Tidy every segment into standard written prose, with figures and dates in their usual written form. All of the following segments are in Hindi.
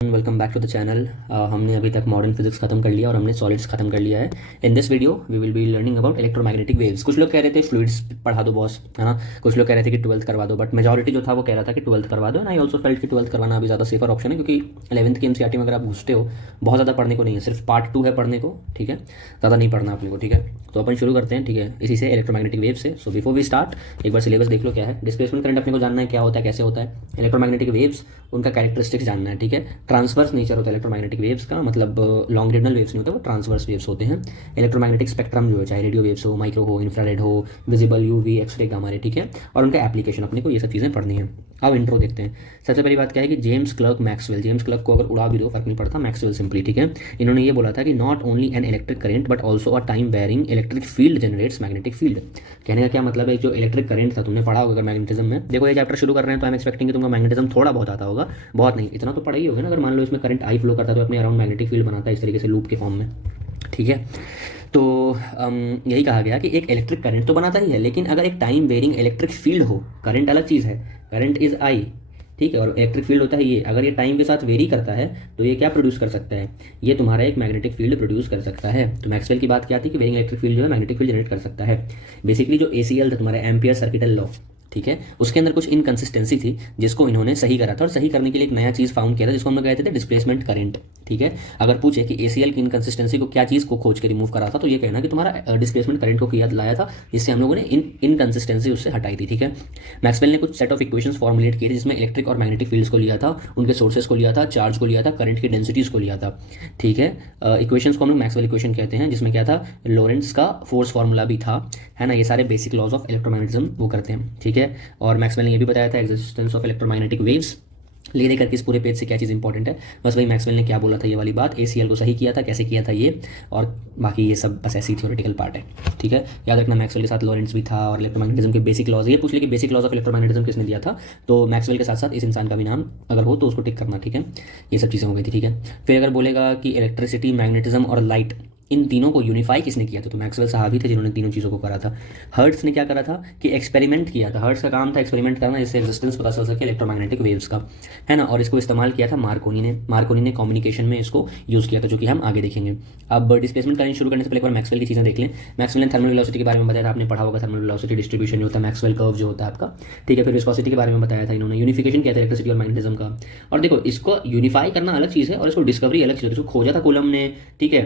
Welcome back to the channel. हमने अभी तक मॉडर्न फिजिक्स खत्म कर लिया और हमने सॉलिड्स खत्म कर लिया है। In this video we will be learning about electromagnetic waves. कुछ लोग कह रहे थे फ्लूइड्स पढ़ा दो बॉस, है ना। कुछ लोग कह रहे थे कि 12th करवा दो, बट मेजॉरिटी जो था वो कह रहा था कि 12th करवा दो। एंड आई ऑल्सो फेल्ट कि 12th करवाना अभी ज़्यादा सेफर ऑप्शन है, क्योंकि 11th की एमसीईआरटी में अगर आप घुसते हो बहुत ज़्यादा पढ़ने को नहीं है, सिर्फ पार्ट 2 है पढ़ने को, ठीक है। ज़्यादा नहीं पढ़ना अपने को, ठीक है। तो अपन शुरू करते हैं, ठीक है, इसी से इलेक्ट्रोमैग्नेटिक वेव से। सो बिफोर वी स्टार्ट एक बार सिलेबस देख लो क्या है। डिस्प्लेसमेंट करंट अपने को जानना है क्या होता है, कैसे होता है। इलेक्ट्रोमैग्नेटिक वेव्स, उनका कैरेक्टरिस्टिक्स जानना है, ठीक है। ट्रांसवर्स नेचर होता है इलेक्ट्रोमैग्नेटिक वेव्स का, मतलब लॉन्गिट्यूडनल वेव्स नहीं होते, वो ट्रांसवर्स वेव्स होते हैं। इलेक्ट्रोमैग्नेटिक स्पेक्ट्रम जो है, चाहे रेडियो वेव्स हो, माइक्रो हो, इंफ्रारेड हो, visible, UV, X ray, gamma ray, ठीक है। और उनका एप्लीकेशन अपने को ये सब चीज़ें पढ़नी है। अब इंट्रो देखते हैं। सबसे पहली बात क्या है कि James clerk Maxwell, James clerk को अगर उड़ा भी दो फर्क नहीं पड़ता, मैक्सवेल सिंपली, ठीक है। इन्होंने ये बोला था कि not only an electric current but also a time varying electric field generates magnetic field. कहने का क्या मतलब है, जो इलेक्ट्रिक करंट था तुमने पढ़ा होगा अगर मैग्नेटिज्म में। देखो ये चैप्टर शुरू कर रहे हैं तो आई एम एक्सपेक्टिंग कि तुमको मैग्नेटिज्म थोड़ा बहुत आता होगा, बहुत नहीं, इतना तो पढ़ा ही होगा ना। अगर मान लो इसमें करंट आई फ्लो करता है तो अपने अराउंड मैग्नेटिक फील्ड बनाता है इस तरीके से लूप के फॉर्म में, ठीक है। तो यही कहा गया कि एक इलेक्ट्रिक करंट तो बनाता ही है, लेकिन अगर एक टाइम वेरिंग इलेक्ट्रिक फील्ड हो, करंट अलग चीज़ है, करंट इज आई, ठीक है, और इलेक्ट्रिक फील्ड होता है ये, अगर ये टाइम के साथ वेरी करता है तो ये क्या प्रोड्यूस कर सकता है, ये तुम्हारा एक मैग्नेटिक फील्ड प्रोड्यूस कर सकता है। तो मैक्सवेल की बात क्या थी कि वेरिंग इलेक्ट्रिक फील्ड जो है मैग्नेटिक फील्ड जनरेट कर सकता है। बेसिकली जो एसीएल था तुम्हारा, एम्पियर सर्किटल लॉ, ठीक है, उसके अंदर कुछ इनकंसिस्टेंसी थी जिसको इन्होंने सही करा था, और सही करने के लिए एक नया चीज़ फाउंड किया था जिसको हम लोग कहते थे डिस्प्लेसमेंट करंट, ठीक है। अगर पूछे कि एसीएल की इनकंसिस्टेंसी को क्या चीज़ को खोज के रिमूव करा था, तो ये कहना कि तुम्हारा डिस्प्लेसमेंट करंट को किया लाया था, जिससे हम लोगों ने इनकंसिस्टेंसी उससे हटाई थी, ठीक है। मैक्सवेल ने कुछ सेट ऑफ इक्वेशंस फॉर्मुलेट किए थे जिसमें इलेक्ट्रिक और मैग्नेटिक फील्ड्स को लिया था, उनके सोर्सेस को लिया था, चार्ज को लिया था, करंट की डेंसिटीज को लिया था, ठीक है। इक्वेशंस को हम लोग मैक्सवेल इक्वेशन कहते हैं, जिसमें क्या था, लोरेंट्स का फोर्स फार्मूला भी था, है ना। ये सारे बेसिक लॉज ऑफ इलेक्ट्रोमैग्नेटिज्म वो करते हैं, ठीक है। और मैक्सवेल ने ये भी बताया था एग्जिस्टेंस ऑफ इलेक्ट्रोमैग्नेटिक वेव्स। ले देकर के इस पूरे पेज से क्या चीज़ इंपॉर्टेंट है, बस वही मैक्सवेल ने क्या बोला था, ये वाली बात, एसीएल को सही किया था, कैसे किया था ये, और बाकी ये सब बस ऐसी थ्योरेटिकल पार्ट है, ठीक है। याद रखना मैक्सवेल के साथ लॉरेंट्स भी था, और इलेक्ट्रोमैग्नेटिज्म के बेसिक लॉज, ये पूछ लिया कि बेसिक लॉज ऑफ इलेक्ट्रोमैग्नेटिज्म किसने दिया था, तो मैक्सवेल के साथ साथ इस इंसान का भी नाम अगर हो तो उसको टिक करना, ठीक है। ये सब चीज़ें हो गई थी, ठीक है। फिर अगर बोलेगा कि इलेक्ट्रिसिटी, मैग्नेटिज्म और लाइट, इन तीनों को यूनिफाई किसने किया था, तो मैक्सवेल साहब ही थे जिन्होंने तीनों चीज़ों को करा था। हर्ट्स ने क्या करा था कि एक्सपेरिमेंट किया था, हर्ट्स का काम था एक्सपेरिमेंट करना, जिससे रेजिस्टेंस पता चल सके इलेक्ट्रोमैग्नेटिक वेव्स का, है ना। और इसको इस्तेमाल किया था मार्कोनी ने कम्युनिकेशन में इसको यूज़ किया था, जो कि हम आगे देखेंगे। अब डिस्प्लेसमेंट करंट शुरू करने से पहले एक बार मैक्सवेल की चीज़ें देख लें। मैक्सवेल ने थर्मल वेलोसिटी के बारे में बताया था, आपने पढ़ा होगा थर्मल वेलोसिटी डिस्ट्रीब्यूशन जो होता है, मैक्सवेल कर्व जो होता है आपका, ठीक है। फिर विस्कोसिटी के बारे में बताया था इन्होंने, यूनिफिकेशन किया था इलेक्ट्रिसिटी और मैग्नेटिज्म का। और देखो इसको यूनिफाई करना अलग चीज़ है और इसको डिस्कवरी अलग चीज़ है। इसको खोजा था कूलम ने, ठीक है,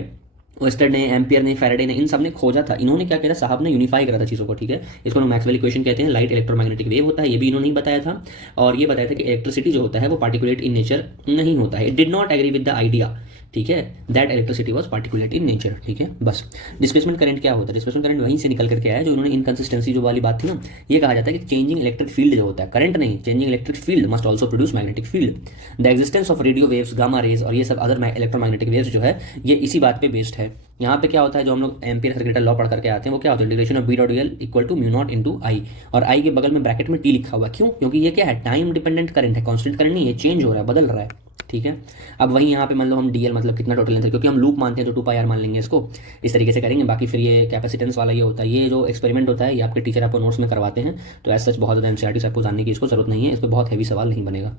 वेस्टर ने, एम्पियर ने, फैराडे ने, इन सब ने खोजा था। इन्होंने क्या किया था, साहब ने यूनिफाई करा था चीज़ों को, ठीक है। इसको हम मैक्सवेल इक्वेशन कहते हैं। लाइट इलेक्ट्रोमैग्नेटिक वेव होता है, ये भी इन्होंने ही बताया था। और ये बताया था कि इलेक्ट्रिसिटी जो होता है वो पार्टिकुलेट इन नेचर नहीं होता है। It did not agree with the idea, ठीक है, that electricity was particulate in nature, ठीक है। बस डिस्प्लेसमेंट करंट क्या होता है, डिस्प्लेसमेंट करंट वहीं से निकल करके आया जो इन्होंने इनकंसिस्टेंसी जो वाली बात थी ना, ये कहा जाता है कि चेंजिंग इलेक्ट्रिक फील्ड जो होता है, करंट नहीं, changing electric field must also produce magnetic field. The existence of radio waves, gamma rays और ये सब अदर इलेक्ट्रोमैग्नेटिक वेव्स जो है, ये इसी बात पे बेस्ड है। यहाँ पे क्या होता है, जो हम लोग एम्पियर सर्किटल लॉ पढ़ करके आते हैं, वो क्या होता है, integration of B dot D equal to mu naught into I, और आई के बगल में ब्रैकेट में टी लिखा हुआ है, क्यों, क्योंकि ये क्या है, टाइम डिपेंडेंट करंट है, कांस्टेंट करंट नहीं, ये चेंज हो रहा है, बदल रहा है, ठीक है। अब वहीं यहाँ पे मान लो हम डीएल मतलब कितना टोटल लेंथ है, क्योंकि हम लूप मानते हैं तो 2πr मान लेंगे इसको, इस तरीके से करेंगे। बाकी फिर ये कैपेसिटेंस वाला ये होता है, ये जो एक्सपेरिमेंट होता है ये आपके टीचर आपको नोट्स में करवाते हैं, तो ऐसा सच बहुत ज़्यादा एमसीईआरटी से आपको जानने की इसको जरूरत नहीं है, इस पर बहुत हैवी सवाल नहीं बनेगा।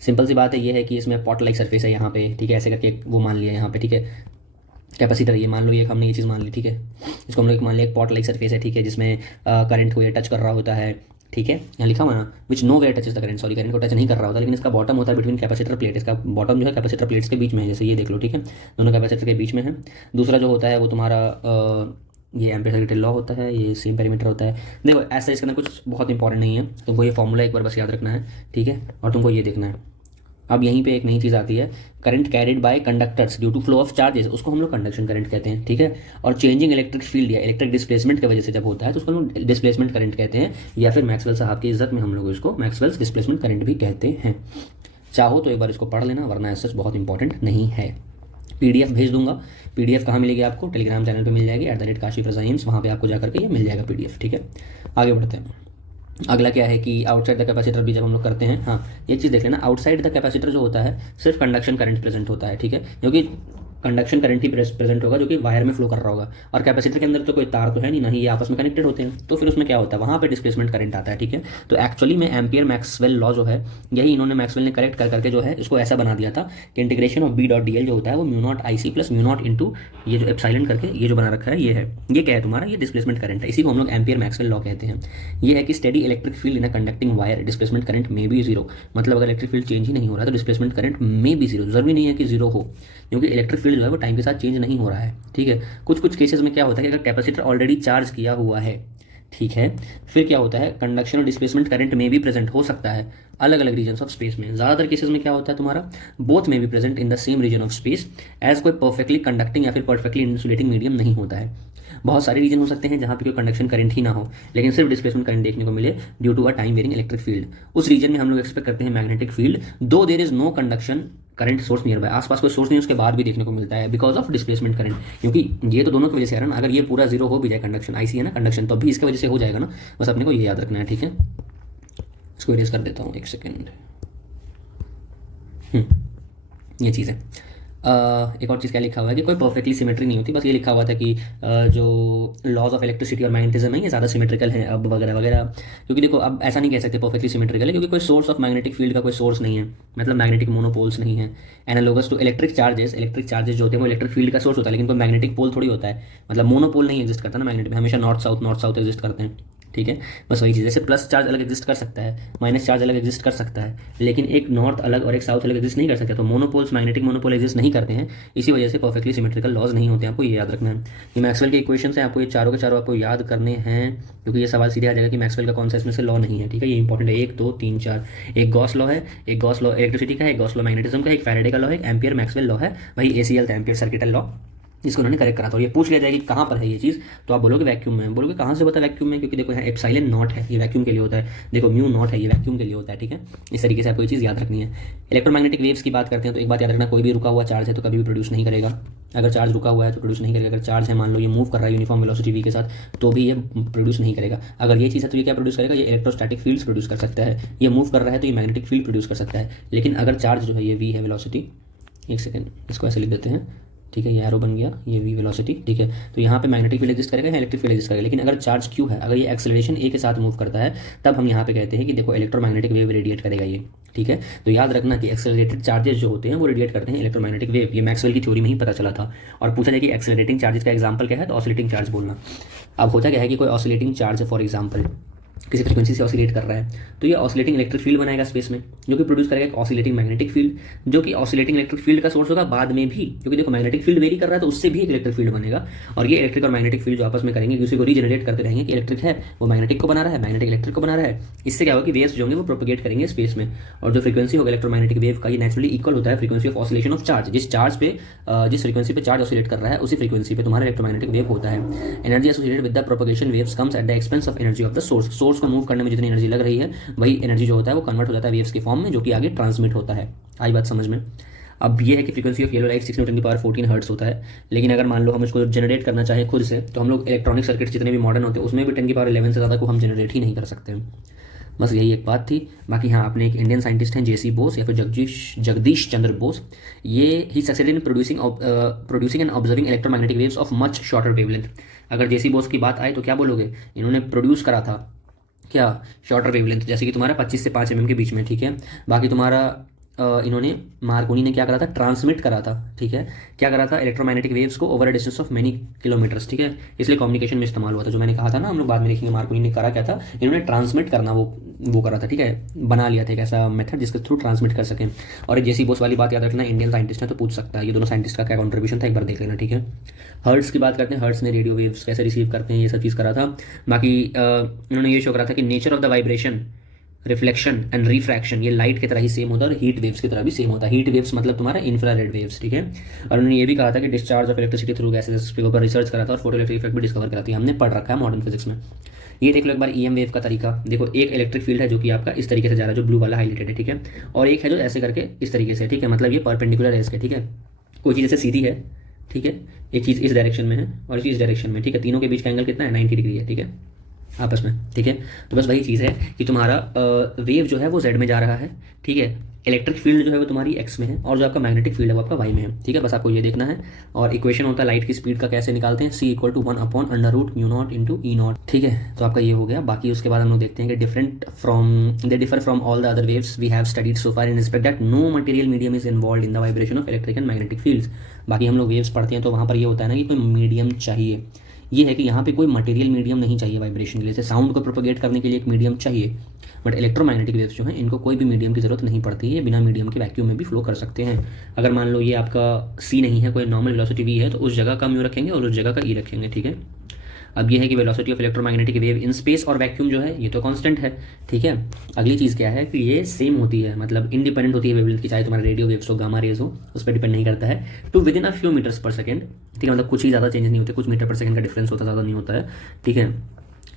सिंपल सी बात है, ये है कि इसमें पॉट लाइक सरफेस है यहाँ पे, ठीक है, ऐसे करके वो मान लिया यहाँ पे, ठीक है। कैपेसिटर ये मान लो, ये हमने ये चीज़ मान ली, ठीक है। इसको हम लोग मान लिया एक पॉट लाइक सरफेस है, ठीक है, जिसमें करंट को ये टच कर रहा होता है, ठीक है। यहाँ लिखा हुआ ना, which nowhere touches the current, sorry current को टच नहीं कर रहा होता, लेकिन इसका बॉटम होता है बिटवीन कैपेसिटर प्लेट, इसका बॉटम जो है कैपेसिटर प्लेट्स के बीच में है, जैसे ये देख लो, ठीक है, दोनों कैपेसिटर के बीच में है। दूसरा जो होता है वो तुम्हारा ये एम्पियर सर्किटल लॉ होता है, ये सेम पेरीमीटर होता है। देखो ऐसा इसके अंदर कुछ बहुत इंपॉर्टेंट नहीं है, तुमको ये फॉर्मूला एक बार बस याद रखना है, ठीक है, और तुमको ये देखना है। अब यहीं पे एक नई चीज़ आती है, current carried by conductors due to flow of charges, उसको हम लोग कंडक्शन करंट कहते हैं, ठीक है। और चेंजिंग इलेक्ट्रिक फील्ड या इलेक्ट्रिक डिस्प्लेसमेंट की वजह से जब होता है तो उसको हम लोग डिस्प्लेसमेंट करंट कहते हैं, या फिर मैक्सवेल साहब की इज्जत में हम लोग इसको मैक्सवेल्स डिस्प्लेसमेंट करंट भी कहते हैं। चाहो तो एक बार इसको पढ़ लेना, वरना ऐसा बहुत इंपॉर्टेंट नहीं है। पीडीएफ भेज दूंगा, पीडीएफ कहाँ मिलेगी आपको, टेलीग्राम चैनल पे मिल जाएगी @काशिफ रज़ा एम्स, वहाँ पे आपको जाकर के ये मिल जाएगा पीडीएफ, ठीक है। आगे बढ़ते हैं। अगला क्या है कि आउटसाइड द कैपेसिटर भी जब हम लोग करते हैं, हाँ ये चीज़ देख लेना, आउटसाइड द कैपेसिटर जो होता है सिर्फ कंडक्शन करंट प्रेजेंट होता है, ठीक है, क्योंकि कंडक्शन करंट ही प्रेजेंट होगा जो कि वायर में फ्लो कर रहा होगा, और कैपेसिटर के अंदर तो कोई तार तो है नहीं, ना ही ये आपस में कनेक्टेड होते हैं, तो फिर उसमें क्या होता है, वहाँ पे डिस्प्लेसमेंट करंट आता है, ठीक है। तो एक्चुअली में एम्पियर मैक्सवेल लॉ जो है, यही इन्होंने मैक्सवेल ने करेक्ट कर करके जो है इसको ऐसा बना दिया था कि integration of B dot D L जो होता है वो mu naught I C plus mu naught into ये जो एप्सिलॉन करके ये जो बना रखा है, ये है, ये क्या है तुम्हारा, ये डिस्प्लेसमेंट करंट है। इसी को हम लोग एम्पियर मैक्सवेल लॉ कहते हैं। ये है कि steady electric field in a conducting wire displacement current में बी जीरो, मतलब अगर इलेक्ट्रिक फील्ड चेंज ही नहीं हो रहा है तो डिस्प्लेसमेंट करंट में बी जीरो, जरूरी नहीं है कि जीरो हो, क्योंकि इलेक्ट्रिक फील्ड जो है वो टाइम के साथ चेंज नहीं हो रहा है, ठीक है। कुछ कुछ केसेस में क्या होता है कि अगर कैपेसिटर ऑलरेडी चार्ज किया हुआ है, ठीक है, फिर क्या होता है, कंडक्शन और डिस्प्लेसमेंट करंट में भी प्रेजेंट हो सकता है अलग अलग रीजन ऑफ स्पेस में। ज़्यादातर केसेस में क्या होता है तुम्हारा, बोथ में भी present in the same region of space, as कोई परफेक्टली कंडक्टिंग या फिर परफेक्टली इंसुलेटिंग मीडियम नहीं होता है। बहुत सारे रीजन हो सकते हैं जहाँ पे कोई कंडक्शन करंट ही ना हो, लेकिन सिर्फ डिस्प्लेसमेंट करंट देखने को मिले due to a time varying electric field. उस रीजन में हम लोग एक्सपेक्ट करते हैं magnetic field, though there is no conduction current source nearby, आसपास कोई सोर्स नहीं उसके बाद भी देखने को मिलता है बिकॉज ऑफ डिस्प्लेसमेंट करंट, क्योंकि ये तो दोनों की वजह से है ना। अगर ये पूरा जीरो हो भी जाए कंडक्शन, आईसी है ना कंडक्शन, तो भी इसकी वजह से हो जाएगा ना, बस अपने को ये याद रखना है, ठीक है। इसको इरेज कर देता हूँ, एक सेकेंड। ये चीज़ है। एक और चीज़ क्या लिखा हुआ है कि कोई परफेक्टली सिमेट्री नहीं होती, बस ये लिखा हुआ था कि जो लॉज ऑफ इलेक्ट्रिसिटी और मैग्नेटिज्म है ये ज़्यादा सिमेट्रिकल है अब वगैरह वगैरह, क्योंकि देखो अब ऐसा नहीं कह सकते परफेक्टली सिमेट्रिकल है, क्योंकि कोई सोर्स ऑफ मैग्नेटिक फील्ड का कोई सोर्स नहीं है, मतलब मैग्नेटिक मोनोपोल्स नहीं है। एनालोगस टू इलेक्ट्रिक चार्जेस जो होते हैं वो इलेक्ट्रिक फील्ड का सोर्स होता है, लेकिन कोई मैग्नेटिक पोल थोड़ी होता है, मतलब मोनोपोल नहीं एग्जिस्ट करता ना मैग्नेटिक में, हमेशा नॉर्थ साउथ एग्जिस्ट करते हैं, ठीक है। बस वही चीज़, जैसे प्लस चार्ज अलग एग्जिस्ट कर सकता है, माइनस चार्ज अलग एग्जिस्ट कर सकता है, लेकिन एक नॉर्थ अलग और एक साउथ अलग एग्जिस्ट नहीं कर सकता। तो मोनोपोल्स, मैग्नेटिक मोनोपोल एग्जिस्ट नहीं करते हैं, इसी वजह से परफेक्टली सिमेट्रिकल लॉज नहीं होते हैं। आपको ये याद रखना है। ये मैक्सवेल के इक्वेशंस हैं, आपको ये चारों के चारों आपको याद करने हैं, क्योंकि ये सवाल सीधे आ जाएगा कि मैक्सवेल का कौन सा इसमें से लॉ नहीं है, ठीक है। ये इंपॉर्टेंट है, 1 2 3 4, एक गॉस लॉ है, एक गॉस लॉ इलेक्ट्रिसिटी का है, एक गॉस लॉ मैग्नेटिज्म का है, एक फैराडे का लॉ है, एक एम्पियर मैक्सवेल लॉ है, वही एसीएल था एम्पियर सर्किटल लॉ, इसको उन्होंने करेक्ट करा था। और ये पूछ लिया जाएगा कि कहाँ पर है ये चीज़, तो आप बोलोगे वैक्यूम में, बोलोगे कहाँ से पता वैक्यूम में, क्योंकि देखो यहाँ एप्सिलॉन नॉट है, ये वैक्यूम के लिए होता है, देखो म्यू नॉट है, ये वैक्यूम के लिए होता है, ठीक है। इस तरीके से आपको ये चीज़ याद रखनी है। इलेक्ट्रोमैग्नेटिक वेव्स की बात करते हैं तो एक बात याद रखना, कोई भी रुका हुआ चार्ज है तो कभी भी प्रोड्यूस नहीं करेगा। अगर चार्ज रुका हुआ है तो प्रोड्यूस नहीं करेगा। अगर चार्ज है मान लो ये मूव कर रहा है यूनिफॉर्म वेलोसिटी v के साथ, तो भी ये प्रोड्यूस नहीं करेगा। अगर ये चीज़ है तो ये क्या प्रोड्यूस करेगा, ये इलेक्ट्रोस्टैटिक फील्ड्स प्रोड्यूस कर सकता है। ये मूव कर रहा है तो ये मैग्नेटिक फील्ड प्रोड्यूस कर सकता है। लेकिन अगर चार्ज जो है ये v है वेलोसिटी, एक सेकेंड इसको ऐसे लिख देते हैं, ठीक है, ये एरो बन गया, ये v वेलोसिटी, ठीक है। तो यहाँ पे मैग्नेटिक फील्ड एग्जिस्ट करेगा, यहाँ इलेक्ट्रिक फील्ड एग्जिस्ट करेगा। लेकिन अगर चार्ज q है, अगर ये एक्सेलरेशन a के साथ मूव करता है, तब हम यहाँ पे कहते हैं कि देखो इलेक्ट्रोमैग्नेटिक वेव रेडिएट करेगा ये, ठीक है। तो याद रखना कि एक्सेलरेटेड चार्जेस जो होते हैं वो रेडिएट करते हैं इलेक्ट्रोमैग्नेटिक वेव। ये मैक्सवेल की थ्योरी में ही पता चला था। और पूछा जाए कि एक्सेलरेटिंग चार्जेस का एग्जाम्पल क्या है, तो ऑसिलेटिंग चार्ज बोलना। अब होता क्या है कि कोई ऑसिलेटिंग चार्ज फॉर एग्जाम्पल किसी फ्रीक्वेंसी से ऑसिलेट कर रहा है, तो ये ऑसिलेटिंग इलेक्ट्रिक फील्ड बनाएगा स्पेस में, जो कि प्रोड्यूस करेगा एक ऑसिलेटिंग मैग्नेटिक फील्ड, जो कि ऑसिलेटिंग इलेक्ट्रिक फील्ड का सोर्स होगा बाद में भी, क्योंकि देखो मैग्नेटिक फील्ड वेरी कर रहा है तो उससे भी एक इलेक्ट्रिक फील्ड बनेगा। और ये इलेक्ट्रिक और मैग्नेटिक फील्ड जो आपस में करेंगे, उसी को रीजनरेट करते रहेंगे कि इलेक्ट्रिक है वो मैग्नेटिक को बना रहा है, मैग्नेटिक इलेक्ट्रिक को बना रहा है। इससे क्या होगा कि वेव्स जो होंगे वो प्रोपगेट करेंगे स्पेस में। और जो फ्रीक्वेंसी होगा इलेक्ट्रोमैग्नेटिक वेव का, ये नेचुरली इक्वल होता है frequency of oscillation of charge. जिस फ्रीक्वेंसी पे चार्ज ऑसिलेट कर रहा है उसी फ्रीक्वेंसी पे तुम्हारा इलेक्ट्रोमैग्नेटिक वेव होता है। Energy associated with the propagation waves comes at the expense of energy of the source. Source को मूव करने में जितनी एनर्जी लग रही है वही एनर्जी जो होता है वो कन्वर्ट हो जाता है वेव्स के फॉर्म में, जो कि आगे ट्रांसमिट होता है। आई बात समझ में। अब ये है कि frequency of yellow light 6×10⁻14 hertz होता है। लेकिन अगर मान लो हम इसको जनरेट करना चाहें खुद से, तो हम लोग इलेक्ट्रॉनिक सर्किट जितने भी मॉडर्न होते हैं उसमें भी 10⁻11 से ज़्यादा को हम जनरेट ही नहीं कर सकते हैं। बस यही एक बात थी। बाकी हाँ, अपने एक इंडियन साइंटिस्ट हैं जेसी बोस या फिर जगदीश चंद्र बोस, ये ही succeeded in producing and observing electromagnetic waves of much shorter wavelength. अगर जेसी बोस की बात आए तो क्या बोलोगे, इन्होंने प्रोड्यूस करा था क्या, शॉर्टर वेवलेंथ, जैसे कि तुम्हारा 25 से 5 mm के बीच में, ठीक है। बाकी तुम्हारा इन्होंने मार्कोनी ने क्या करा था, ट्रांसमिट करा था, ठीक है। क्या करा था, इलेक्ट्रोमैग्नेटिक वेव्स को over a distance of many kilometres, ठीक है। इसलिए कम्युनिकेशन में इस्तेमाल हुआ था, जो मैंने कहा था ना, हम लोग बाद में देखेंगे। मार्कोनी ने करा क्या था, इन्होंने ट्रांसमिट करना वो करा था, ठीक है, बना लिया था एक ऐसा मेथड जिसके थ्रू ट्रांसमिट कर सकें। और एक जेसी बोस वाली बात याद रखना, इंडियन साइंटिस्ट है तो पूछ सकता है, ये दोनों साइंटिस्ट का क्या कॉन्ट्रीब्यूशन था एक बार देख लेना, ठीक है। हर्ट्स की बात करते हैं, हर्ट्स ने रेडियो वेव्स कैसे रिसीव करते हैं ये सब चीज़ करा था। बाकी इन्होंने ये शो करा था कि nature of the vibration, reflection and refraction ये लाइट की तरह ही सेम होता है और हीट वेव्स की तरह भी सेम होता है। हीट वेव्स मतलब तुम्हारा इंफ्रारेड वेव्स, ठीक है। और उन्होंने ये भी कहा था कि discharge of electricity through gases के ऊपर रिसर्च करा था और फोटो इलेक्ट्रिक इफेक्ट भी डिस्कवर करा था, हमने पढ़ रखा है मॉडर्न फिजिक्स में। ये देख लो एक बार ईएम वेव का तरीका। देखो एक इलेक्ट्रिक फील्ड है जो कि आपका इस तरीके से जा रहा है, जो ब्लू वाला हाईलाइटेड है, ठीक है। और एक है जो ऐसे करके इस तरीके से, ठीक है, मतलब ये परपेंडिकुलर है इसके, ठीक है। कोई चीज़ ऐसे सीधी है, ठीक है, एक चीज़ इस डायरेक्शन में है और इस डायरेक्शन में, ठीक है। तीनों के बीच का एंगल कितना है, 90 डिग्री है, ठीक है, आपस में, ठीक है। तो बस वही चीज़ है कि तुम्हारा वेव जो है वो जेड में जा रहा है, ठीक है। इलेक्ट्रिक फील्ड जो है वो तुम्हारी एक्स में है और जो आपका मैग्नेटिक फील्ड है वो आपका वाई में है, ठीक है। बस आपको ये देखना है। और इक्वेशन होता है लाइट की स्पीड का, कैसे निकालते हैं, c = 1/√μ0 × E0, ठीक है। तो आपका ये हो गया। बाकी उसके बाद हम लोग देखते हैं कि they differ from all the other waves we have studied so far in respect that no material medium is involve in the vibration of electric and magnetic fields. बाकी हम लोग वेव्स पढ़ते हैं तो वहाँ पर ये होता है ना कि कोई मीडियम चाहिए, ये है कि यहाँ पे कोई मटेरियल मीडियम नहीं चाहिए वाइब्रेशन के लिए। जैसे साउंड को प्रोपोगेट करने के लिए एक मीडियम चाहिए, बट इलेक्ट्रोमैग्नेटिक वेव्स जो हैं इनको कोई भी मीडियम की ज़रूरत नहीं पड़ती है, बिना मीडियम के वैक्यूम में भी फ्लो कर सकते हैं। अगर मान लो ये आपका सी नहीं है, कोई नॉर्मल वेलोसिटी वी है, तो उस जगह का म्यू रखेंगे और उस जगह का ई रखेंगे, ठीक है। अब ये है कि velocity of electromagnetic wave in space और वैक्यूम जो है ये तो कांस्टेंट है, ठीक है। अगली चीज़ क्या है कि ये सेम होती है, मतलब इंडिपेंडेंट होती है वेवलेंथ की, चाहे तुम्हारा रेडियो वेव्स हो, गामा रेज हो, उस पर डिपेंड नहीं करता है। To within a few metres per second, ठीक है। मतलब कुछ ही ज़्यादा चेंज नहीं होते, कुछ मीटर पर सेकंड का डिफरेंस होता, ज़्यादा नहीं होता है, ठीक है।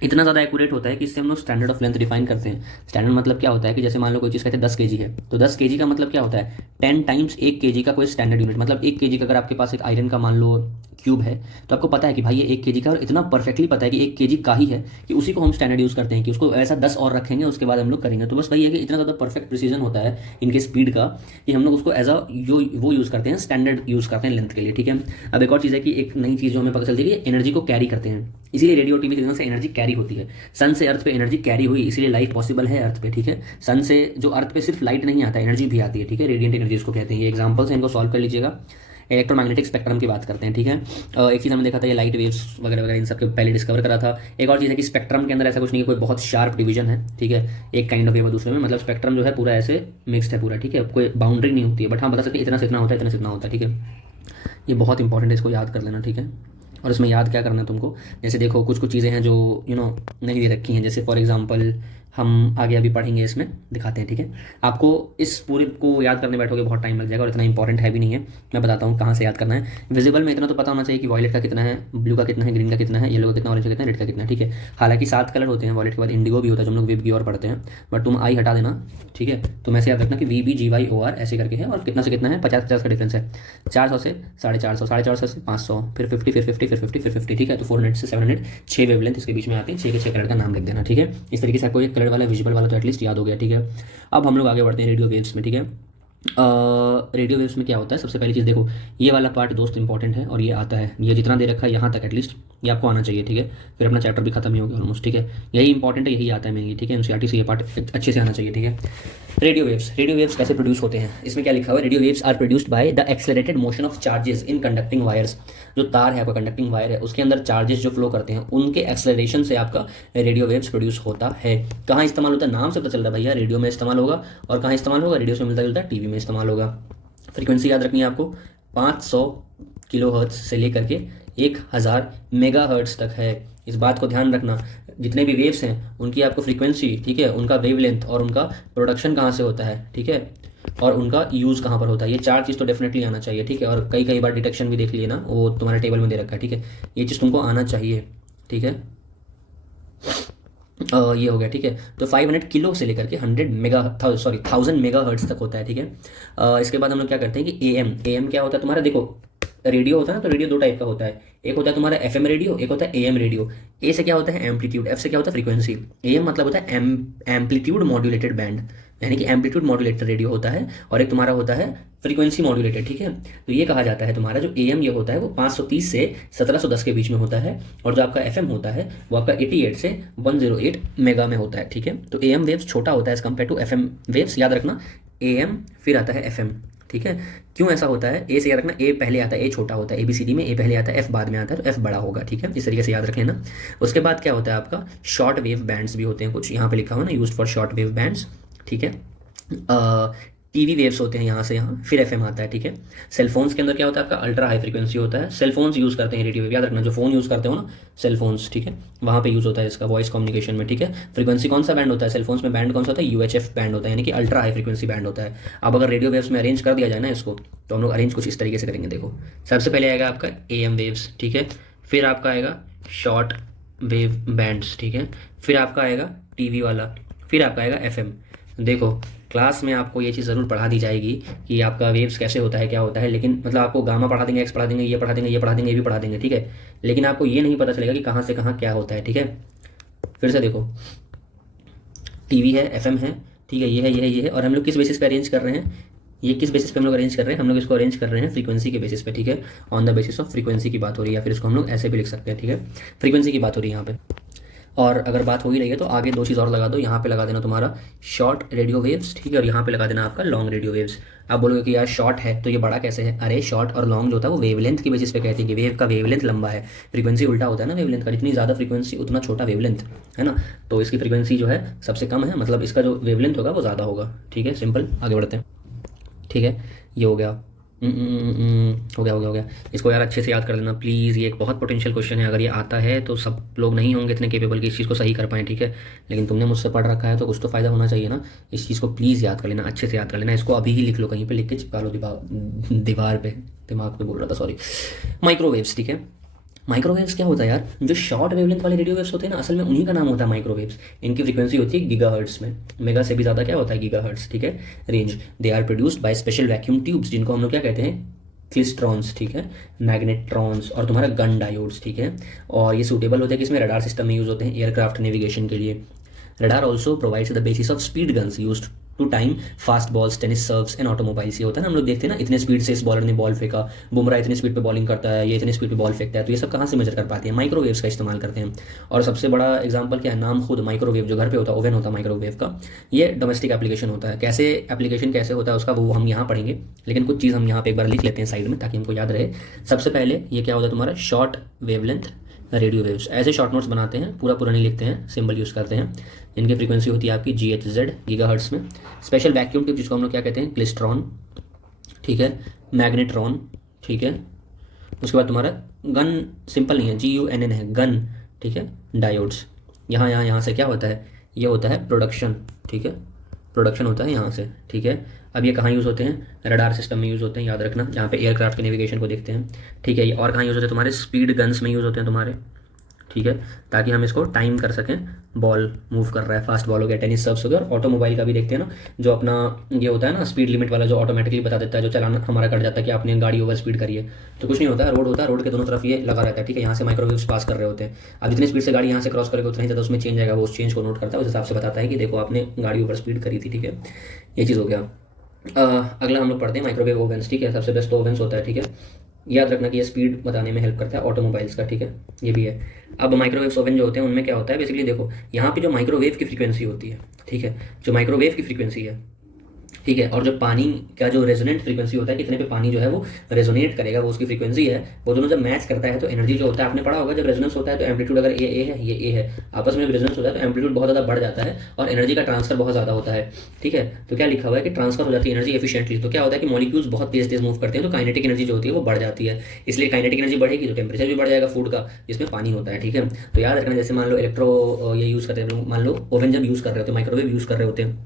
इतना ज़्यादा एक्यूरेट होता है कि इससे हम लोग स्टैंडर्ड ऑफ लेंथ डिफाइन करते हैं। स्टैंडर्ड मतलब क्या होता है कि जैसे मान लो कोई चीज़ कहते हैं 10 kg है, तो 10 kg का मतलब क्या होता है, 10 टाइम्स 1 kg का कोई स्टैंडर्ड यूनिट। मतलब 1 kg का अगर आपके पास एक आयरन का मान लो क्यूब है, तो आपको पता है कि भाई ये 1 kg का, और इतना परफेक्टली पता है कि 1 kg का ही है कि उसी को हम स्टैंडर्ड यूज़ करते हैं, कि उसको ऐसा 10 और रखेंगे उसके बाद हम लोग करेंगे। तो बस वही है कि इतना ज़्यादा परफेक्ट प्रिसीजन होता है इनके स्पीड का कि हम लोग उसको एज अ वो यूज़ करते हैं, स्टैंडर्ड यूज़ करते हैं लेंथ के लिए, ठीक है। अब एक और चीज़ है कि एक नई चीज़ जो हमें पता चलती है कि एनर्जी को कैरी करते हैं, इसीलिए रेडियो टीवी सिग्नल से एनर्जी कैरी होती है। सन से अर्थ पे एनर्जी कैरी हुई, इसीलिए लाइफ पॉसिबल है अर्थ पे, ठीक है। सन से जो अर्थ पे सिर्फ लाइट नहीं आता, एनर्जी भी आती है, ठीक है। रेडिएंट एनर्जी इसको कहते हैं। ये एग्जांपल्स हैं, इनको सॉल्व कर लीजिएगा। इलेक्ट्रोमैग्नेटिक स्पेक्ट्रम की बात करते हैं, ठीक है। एक चीज़ हमने देखा था, ये लाइट वेव्स वगैरह वगैरह इन सब के पहले डिस्कवर करा था। एक और चीज़ है कि स्पेक्ट्रम के अंदर ऐसा कुछ नहीं है, कोई बहुत शार्प डिवीजन है, ठीक है। एक काइंड ऑफ वेव दूसरे में, मतलब स्पेक्ट्रम जो है पूरा ऐसे मिक्सड है पूरा, ठीक है। कोई बाउंड्री नहीं होती है, बट हाँ बता सकते हैं इतना से इतना होता है, इतना से इतना होता है, ठीक है। ये बहुत इंपॉर्टेंट है, इसको याद कर लेना, ठीक है। और इसमें याद क्या करना है तुमको, जैसे देखो कुछ कुछ चीज़ें हैं जो नहीं दे रखी हैं, जैसे फॉर एग्जांपल हम आगे अभी पढ़ेंगे, इसमें दिखाते हैं, ठीक है। आपको इस पूरे को याद करने बैठोगे बहुत टाइम लग जाएगा और इतना इंपॉर्टेंट है भी नहीं है। मैं बताता हूँ कहाँ से याद करना है। विजिबल में इतना तो पता होना चाहिए कि वॉयलेट का कितना है, ब्लू का कितना है, ग्रीन का कितना है, येलो का कितना, ऑरेंज का कितना, रेड का कितना, ठीक है। हालांकि 7 कलर होते हैं, वॉयलेट के बाद इंडिगो भी होता है जो हम लोग वेब की ओर पढ़ते हैं, बट तुम आई हटा देना, ठीक है। तो मैं से याद रखना कि VBGYOR ऐसे करके है, और कितना से कितना है, 50-50 का डिफरेंस है। 400 से 450, 450 से 500, फिर 50, फिर 50, फिर 50, फिर 50, ठीक है। तो 400 से 700, 6 वेवलेंथ इसके बीच में आते हैं, 6 के 6 कलर का नाम लिख देना, ठीक है। इस तरीके से आपको एक कलर वाला विजिबल वाला तो एटलीस्ट याद हो गया, ठीक है। अब हम लोग आगे बढ़ते हैं रेडियो वेव्स में, ठीक है। रेडियो वेव्स में क्या होता है, सबसे पहली चीज़ देखो, ये वाला पार्ट दोस्त इंपॉर्टेंट है, और ये आता है, ये जितना दे रखा है यहाँ तक एटलीस्ट ये आपको आना चाहिए, ठीक है। फिर अपना चैप्टर भी खत्म ही हो गया ऑलमोस्ट, ठीक है। यही इंपॉर्टेंट है, यही आता है मेनली, ठीक है। एनसीईआरटी से ये पार्ट अच्छे से आना चाहिए, ठीक है। रेडियो वेव्स कैसे प्रोड्यूस होते हैं, इसमें क्या लिखा हुआ है, radio waves are produced by the accelerated motion of charges in conducting wires. जो तार है आपका, कंडक्टिंग वायर है, उसके अंदर चार्जेस जो फ्लो करते हैं, उनके एक्सेलरेशन से आपका रेडियो वेव्स प्रोड्यूस होता है। कहाँ इस्तेमाल होता है, नाम से पता चल रहा है भैया, रेडियो में इस्तेमाल होगा। और कहाँ इस्तेमाल होगा, रेडियो से मिलता जुलता है, टीवी में इस्तेमाल होगा। फ्रीक्वेंसी याद रखनी है आपको, 500 किलोहर्ट्ज से लेकर के 1000 मेगाहर्ट्ज तक है। इस बात को ध्यान रखना, जितने भी वेव्स हैं उनकी आपको फ्रीक्वेंसी, ठीक है, उनका वेवलेंथ और उनका प्रोडक्शन कहाँ से होता है, ठीक है, और उनका यूज़ कहाँ पर होता है, ये 4 चीज़ तो डेफिनेटली आना चाहिए, ठीक है। और कई बार डिटेक्शन भी देख लिए ना, वो तुम्हारे टेबल में दे रखा है, ठीक है। ये चीज़ तुमको आना चाहिए, ठीक है। ये हो गया, ठीक है। तो 500 किलो से लेकर के 1000 मेगा हर्ट्ज तक होता है, ठीक है। इसके बाद हम लोग क्या करते हैं कि एएम क्या होता है तुम्हारा, देखो रेडियो होता है ना, तो रेडियो 2 टाइप का होता है, एक होता है तुम्हारा FM रेडियो, एक होता है AM रेडियो। ए से क्या होता है एम्पलीट्यूड, F से क्या होता है फ्रीक्वेंसी, AM मतलब होता है एम्पलीट्यूड मॉड्यूलेटेड बैंड, यानी कि एम्पलीट्यूड मॉड्यूलेटेड रेडियो होता है, और एक तुम्हारा होता है फ्रीक्वेंसी मॉड्यूलेटेड, ठीक है। तो ये कहा जाता है तुम्हारा जो AM ये होता है वो 530 से 1710 के बीच में होता है, और जो आपका FM होता है वो आपका 88 से 108 मेगा में होता है, ठीक है। तो AM वेव्स छोटा होता है as compared to FM waves, याद रखना AM फिर आता है FM, ठीक है। क्यों ऐसा होता है, ए से याद रखना, ए पहले आता है, ए छोटा होता है, ABCD में ए पहले आता है, F बाद में आता है, तो F बड़ा होगा, ठीक है। इस तरीके से याद रख लेना। उसके बाद क्या होता है आपका, शॉर्ट वेव बैंड्स भी होते हैं कुछ, यहाँ पे लिखा हुआ ना, used for short wave bands, ठीक है। टीवी वेव्स होते हैं यहाँ से यहाँ, फिर FM आता है, ठीक है। सेलफोन्स के अंदर क्या होता है आपका, अल्ट्रा हाई फ्रीक्वेंसी होता है। सेलफोन्स यूज़ करते हैं रेडियो वेव, याद रखना, जो फोन यूज़ करते हो ना सेलफोन्स, ठीक है, वहाँ पे यूज़ होता है इसका वॉइस कम्युनिकेशन में, ठीक है। फ्रीक्वेंसी कौन सा बैंड होता है सेलफोन्स में, बैंड कौन सा होता है, UHF बैंड होता है, यानी कि अल्ट्रा हाई फ्रीक्वेंसी बैंड होता है। अब अगर रेडियो वेव्स में अरेंज कर दिया जाए ना इसको, तो हम लोग अरेंज कुछ इस तरीके से करेंगे, देखो सबसे पहले आएगा आपका AM वेव्स, ठीक है। फिर आपका आएगा शॉर्ट वेव बैंड्स, ठीक है। फिर आपका आएगा टीवी वाला, फिर आपका आएगा FM। देखो क्लास में आपको ये चीज़ ज़रूर पढ़ा दी जाएगी कि आपका वेव्स कैसे होता है, क्या होता है, लेकिन मतलब आपको गामा पढ़ा देंगे, एक्स पढ़ा देंगे, ये पढ़ा देंगे, ये पढ़ा देंगे, ये भी पढ़ा देंगे, ठीक है। लेकिन आपको ये नहीं पता चलेगा कि कहाँ से कहाँ क्या होता है, ठीक है। फिर से देखो, टीवी है, FM है, ठीक है, ये है, ये है, ये है। और हम लोग किस बेसिस पे अरेंज कर रहे हैं, ये किस बेसिस पे हम लोग अरेंज कर रहे हैं, हम लोग इसको अरेंज कर रहे हैं फ्रीक्वेंसी के बेसिस पे, ठीक है, on the basis of frequency की बात हो रही है, या फिर इसको हम लोग ऐसे भी लिख सकते हैं, ठीक है, फ्रीक्वेंसी की बात हो रही है यहाँ पे। और अगर बात हो ही रही है तो आगे दो चीज़ और लगा दो, यहाँ पे लगा देना तुम्हारा शॉर्ट रेडियो वेव्स, ठीक है, और यहाँ पे लगा देना आपका लॉन्ग रेडियो वेव्स। आप बोलोगे कि यार शॉर्ट है तो ये बड़ा कैसे है, अरे शॉर्ट और लॉन्ग जो होता है वो वेवलेंथ की बेसिस पे कहते हैं कि वेव का वेवलेंथ लंबा है, फ्रीक्वेंसी उल्टा होता है ना वेवलेंथ का, जितनी ज़्यादा फ्रीक्वेंसी उतना छोटा वेवलेंथ, है ना, तो इसकी फ्रीक्वेंसी जो है सबसे कम है, मतलब इसका जो वेवलेंथ होगा वो ज़्यादा होगा, ठीक है, सिंपल, आगे बढ़ते हैं, ठीक है, ये हो गया। हो गया, हो गया, हो गया। इसको यार अच्छे से याद कर लेना प्लीज़, ये एक बहुत पोटेंशियल क्वेश्चन है, अगर ये आता है तो सब लोग नहीं होंगे इतने केपेबल कि इस चीज़ को सही कर पाएँ, ठीक है, लेकिन तुमने मुझसे पढ़ रखा है तो कुछ तो फ़ायदा होना चाहिए ना, इस चीज़ को प्लीज़ याद कर लेना, अच्छे से याद कर लेना, इसको अभी ही लिख लो, कहीं पर लिख के चिपका लो दीवार पे, दिमाग पे बोल रहा था, सॉरी। माइक्रोवेव्स, ठीक है, माइक्रोवेव्स क्या होता है यार, जो शॉर्ट वेवलेंथ वाले रेडियो वेव्स होते हैं ना, असल में उन्हीं का नाम होता है माइक्रोवेव्स। इनकी फ्रीक्वेंसी होती है गीगाहर्ट्ज में, मेगा से भी ज़्यादा क्या होता है गीगाहर्ट्ज, ठीक है, range. They are produced by special vacuum tubes, जिनको हम लोग क्या कहते हैं, क्लिस्ट्रॉन्स, ठीक है, मैग्नेट्रॉन्स और तुम्हारा गन डायोड्स, ठीक है। और ये सूटेबल होता है कि इसमें रडार सिस्टम में यूज़ होते हैं एयरक्राफ्ट नेविगेशन के लिए। Radar also provides the basis of speed guns used to time fast balls, tennis serves and automobiles. ये होता है ना, हम लोग देखते हैं ना, इतने स्पीड से इस बॉलर ने बॉल फेंका, बुमराह इतनी स्पीड पे बॉलिंग करता है, ये इतनी स्पीड पे बॉल फेंकता है, तो ये सब कहाँ से मेजर कर पाते हैं, माइक्रोवेव्स का इस्तेमाल करते हैं। और सबसे बड़ा एग्जांपल क्या है, नाम खुद माइक्रोवेव, जो घर पे होता है ओवन होता है माइक्रोवेव का, ये डोमेस्टिक एप्लीकेशन होता है। कैसे एप्लीकेशन कैसे होता है उसका वो हम यहाँ पढ़ेंगे, लेकिन कुछ चीज़ हम यहाँ पे एक बार लिख लेते हैं साइड में ताकि हमको याद रहे। सबसे पहले ये क्या होता है तुम्हारा शॉर्ट वेवलेंथ रेडियो वेव्स, ऐसे शॉर्ट नोट्स बनाते हैं, पूरा पूरा नहीं लिखते हैं, सिंबल यूज़ करते हैं। इनकी फ्रीक्वेंसी होती है आपकी GHz गीगाहर्ट्ज़ में। स्पेशल वैक्यूम ट्यूब जिसको हम लोग क्या कहते हैं, क्लिस्ट्रॉन, ठीक है, मैग्नेट्रॉन, ठीक है। उसके बाद तुम्हारा गन, सिंपल नहीं है, GUNN है, गन, ठीक है, डायोड्स। यहाँ से क्या होता है, ये होता है प्रोडक्शन, ठीक है, प्रोडक्शन होता है यहाँ से, ठीक है। अब ये कहाँ यूज़ होते हैं, रडार सिस्टम में यूज़ होते हैं, याद रखना, जहाँ पे एयरक्राफ्ट के नेविगेशन को देखते हैं, ठीक है। ये और कहाँ यूज़ होते हैं, तुम्हारे स्पीड गन्स में यूज़ होते हैं तुम्हारे, ठीक है, ताकि हम इसको टाइम कर सकें, बॉल मूव कर रहा है, फास्ट बॉल हो गया, टेनिस सर्व्स हो गया। और ऑटोमोबाइल का भी देखते हैं ना, जो अपना ये होता है ना स्पीड लिमिट वाला, जो ऑटोमेटिकली बता देता है, जो चलाना हमारा कट जाता है कि आपने गाड़ी ओवर स्पीड करी है, तो कुछ नहीं होता है, रोड होता है, रोड के दोनों तरफ ये लगा रहता है, ठीक है, यहाँ से माइक्रोवेव्स पास कर रहे होते हैं। अब जितनी स्पीड से गाड़ी यहाँ से क्रॉस करेगा उतना ही ज़्यादा उसमें चेंज आएगा, वो उस चेंज को नोट करता है, उस हिसाब से बताता है कि देखो आपने गाड़ी ओवर स्पीड करी थी, ठीक है, ये चीज़ हो गया। अगला हम लोग पढ़ते हैं माइक्रोवेव ओवन्स, ठीक है, सबसे बेस्ट ओवन्स होता है, ठीक है, याद रखना कि ये स्पीड बताने में हेल्प करता है ऑटोमोबाइल्स का, ठीक है, ये भी है। अब माइक्रोवेव ओवन जो होते हैं उनमें क्या होता है, बेसिकली देखो यहाँ पे जो माइक्रोवेव की फ्रीक्वेंसी होती है, ठीक है, जो माइक्रोवेव की फ्रीक्वेंसी है, ठीक है, और जो पानी का जो रेजोनेंट फ्रीक्वेंसी होता है, कितने पे पानी जो है वो रेजोनेट करेगा, वो उसकी फ्रीक्वेंसी है, वो दोनों जब मैच करता है तो एनर्जी जो होता है, आपने पढ़ा होगा जब रेजोनेंस होता है तो एम्पलीट्यूड, अगर ये ए है ये ए है, आपस में रेजोनेंस होता है तो एम्पलीट्यूड बहुत ज़्यादा बढ़ जाता है और एनर्जी का ट्रांसफर बहुत ज़्यादा होता है, ठीक है। तो क्या लिखा हुआ है कि ट्रांसफर हो जाती है एनर्जी एफिशिएंटली, तो क्या होता है कि मॉलिक्यूल्स बहुत तेज तेज मूव करते हैं, तो काइनेटिक एनर्जी जो होती है वो बढ़ जाती है, इसलिए काइनेटिक एनर्जी बढ़ेगी तो टेम्परेचर भी बढ़ जाएगा फूड का, जिसमें पानी होता है, ठीक है। तो याद रखना, जैसे मान लो ये यूज़ करते हैं, मान लो ओवन जब यूज़ कर रहे होते हैं, माइक्रोवेव यूज़ कर रहे होते हैं,